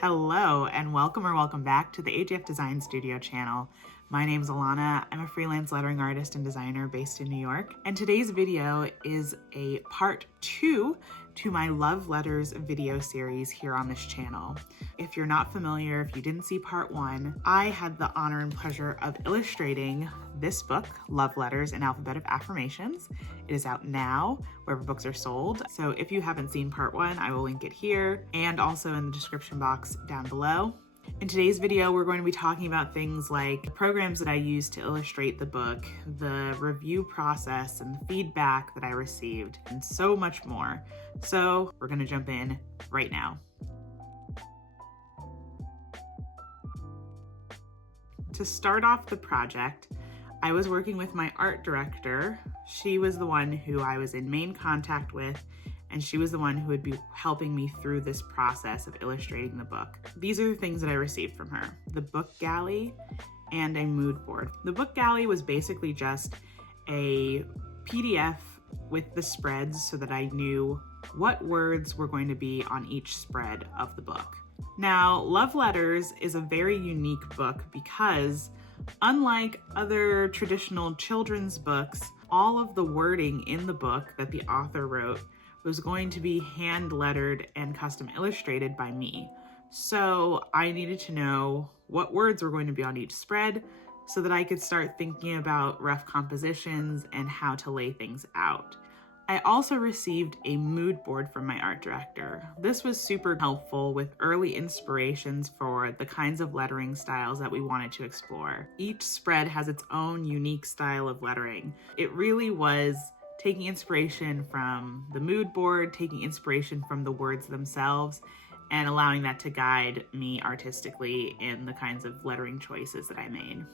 Hello and welcome back to the AJF Design Studio channel. My name is Alana. I'm a freelance lettering artist and designer based in New York. And today's video is a part 2 to my love letters video series here on this channel. If you're not familiar, if you didn't see part 1, I had the honor and pleasure of illustrating this book, Love Letters, an Alphabet of Affirmations. It is out now wherever books are sold. So if you haven't seen part 1, I will link it here and also in the description box down below. In today's video, we're going to be talking about things like the programs that I use to illustrate the book, the review process and the feedback that I received, and so much more. So we're going to jump in right now. To start off the project, I was working with my art director. She was the one who I was in main contact with, and she was the one who would be helping me through this process of illustrating the book. These are the things that I received from her: the book galley and a mood board. The book galley was basically just a PDF with the spreads so that I knew what words were going to be on each spread of the book. Now, Love Letters is a very unique book because, unlike other traditional children's books, all of the wording in the book that the author wrote was going to be hand lettered and custom illustrated by me. So I needed to know what words were going to be on each spread so that I could start thinking about rough compositions and how to lay things out. I also received a mood board from my art director. This was super helpful with early inspirations for the kinds of lettering styles that we wanted to explore. Each spread has its own unique style of lettering. It really was taking inspiration from the mood board, taking inspiration from the words themselves, and allowing that to guide me artistically in the kinds of lettering choices that I made.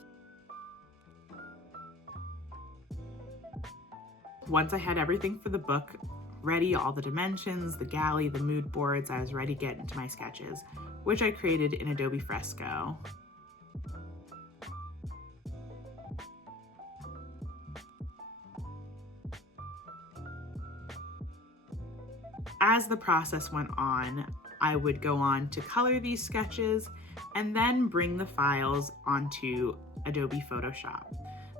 Once I had everything for the book ready, all the dimensions, the galley, the mood boards, I was ready to get into my sketches, which I created in Adobe Fresco. As the process went on, I would go on to color these sketches and then bring the files onto Adobe Photoshop.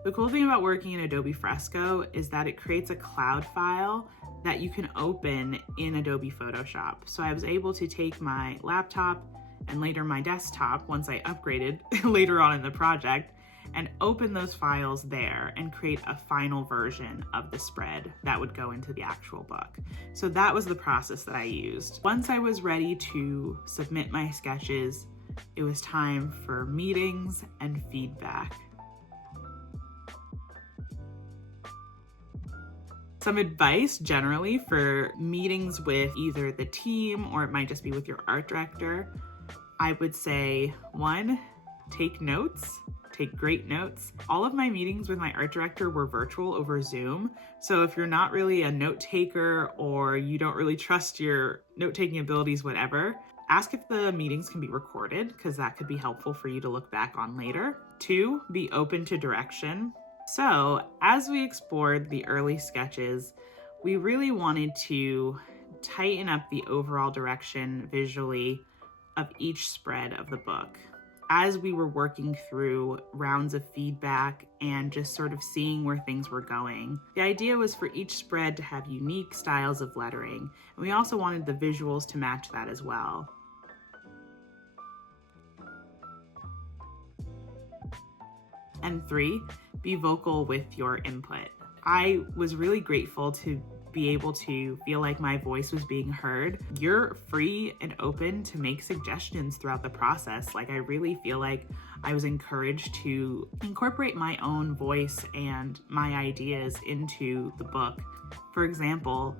The cool thing about working in Adobe Fresco is that it creates a cloud file that you can open in Adobe Photoshop. So I was able to take my laptop and later my desktop, once I upgraded later on in the project, and open those files there and create a final version of the spread that would go into the actual book. So that was the process that I used. Once I was ready to submit my sketches, it was time for meetings and feedback. Some advice generally for meetings with either the team or it might just be with your art director. I would say 1, take notes. Take great notes. All of my meetings with my art director were virtual over Zoom. So if you're not really a note taker or you don't really trust your note-taking abilities, whatever, ask if the meetings can be recorded because that could be helpful for you to look back on later. 2, be open to direction. So as we explored the early sketches, we really wanted to tighten up the overall direction visually of each spread of the book. As we were working through rounds of feedback and just sort of seeing where things were going, the idea was for each spread to have unique styles of lettering, and we also wanted the visuals to match that as well. And 3, be vocal with your input. I was really grateful to be able to feel like my voice was being heard. You're free and open to make suggestions throughout the process. Like, I really feel like I was encouraged to incorporate my own voice and my ideas into the book. For example,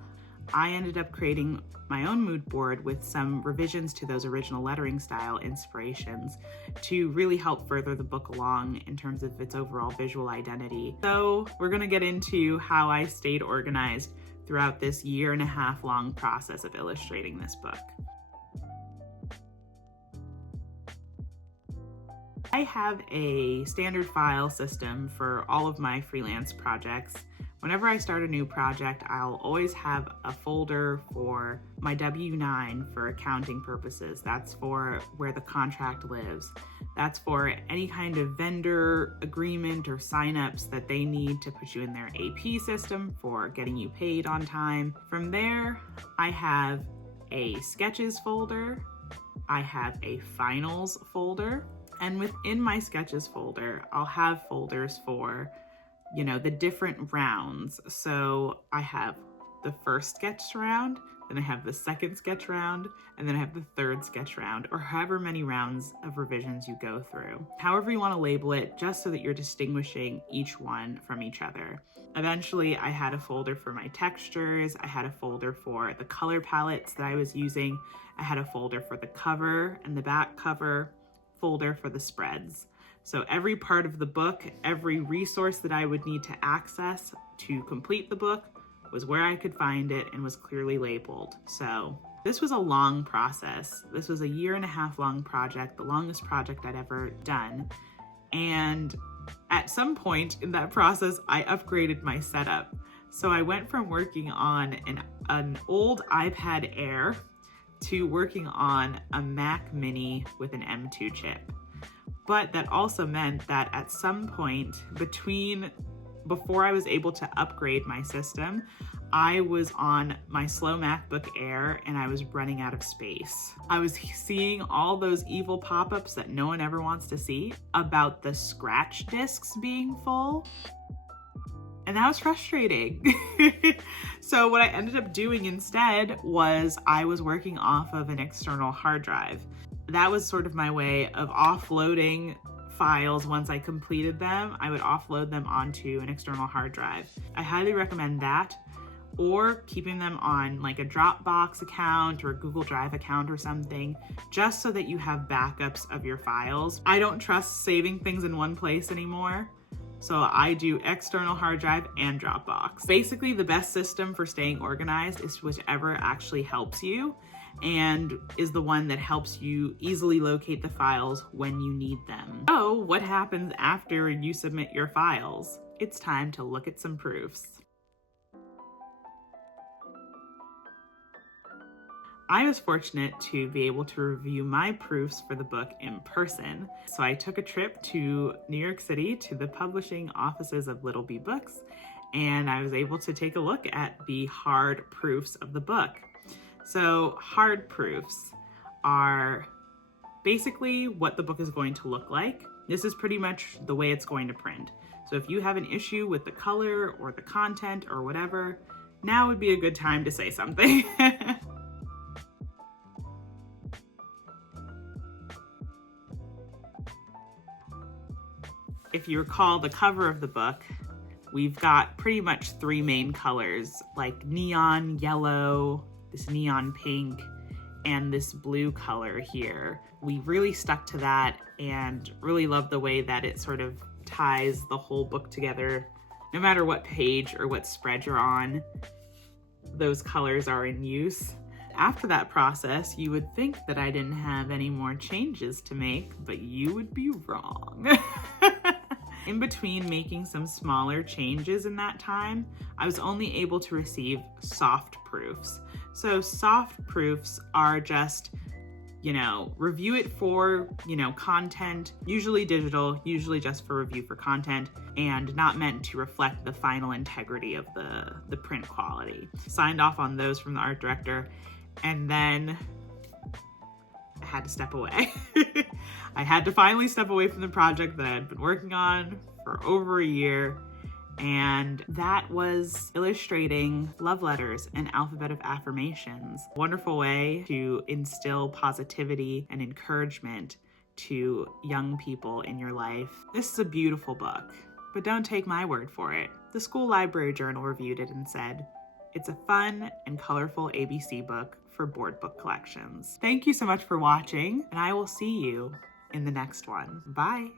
I ended up creating my own mood board with some revisions to those original lettering style inspirations to really help further the book along in terms of its overall visual identity. So we're gonna get into how I stayed organized throughout this 1.5 year long process of illustrating this book. I have a standard file system for all of my freelance projects Whenever I start a new project, I'll always have a folder for my W-9 for accounting purposes. That's for where the contract lives. That's for any kind of vendor agreement or signups that they need to put you in their AP system for getting you paid on time. From there, I have a sketches folder. I have a finals folder. And within my sketches folder, I'll have folders for the different rounds. So I have the first sketch round, then I have the second sketch round, and then I have the third sketch round, or however many rounds of revisions you go through. However you want to label it, just so that you're distinguishing each one from each other. Eventually, I had a folder for my textures. I had a folder for the color palettes that I was using. I had a folder for the cover and the back cover, folder for the spreads. So every part of the book, every resource that I would need to access to complete the book was where I could find it and was clearly labeled. So this was a long process. This was a 1.5 year long project, the longest project I'd ever done. And at some point in that process, I upgraded my setup. So I went from working on an old iPad Air to working on a Mac Mini with an M2 chip. But that also meant that at some point before I was able to upgrade my system, I was on my slow MacBook Air and I was running out of space. I was seeing all those evil pop-ups that no one ever wants to see about the scratch disks being full. And that was frustrating. So what I ended up doing instead was I was working off of an external hard drive. That was sort of my way of offloading files. Once I completed them, I would offload them onto an external hard drive. I highly recommend that, or keeping them on like a Dropbox account or a Google Drive account or something, just so that you have backups of your files. I don't trust saving things in one place anymore. So I do external hard drive and Dropbox. Basically, the best system for staying organized is whichever actually helps you and is the one that helps you easily locate the files when you need them. So what happens after you submit your files? It's time to look at some proofs. I was fortunate to be able to review my proofs for the book in person. So I took a trip to New York City to the publishing offices of Little Bee Books, and I was able to take a look at the hard proofs of the book. So hard proofs are basically what the book is going to look like. This is pretty much the way it's going to print. So if you have an issue with the color or the content or whatever, now would be a good time to say something. If you recall the cover of the book, we've got pretty much 3 main colors, like neon yellow, this neon pink, and this blue color here. We really stuck to that and really love the way that it sort of ties the whole book together. No matter what page or what spread you're on, those colors are in use. After that process, you would think that I didn't have any more changes to make, but you would be wrong. In between making some smaller changes in that time, I was only able to receive soft proofs. So soft proofs are just, review it for, content, usually digital, usually just for review for content, and not meant to reflect the final integrity of the print quality. Signed off on those from the art director, and then I had to step away. I had to finally step away from the project that I had been working on for over a year, and that was illustrating love letters and alphabet of affirmations. Wonderful way to instill positivity and encouragement to young people in your life. This is a beautiful book, but don't take my word for it. The school library journal reviewed it and said, "It's a fun and colorful ABC book for board book collections." Thank you so much for watching, and I will see you in the next one. Bye.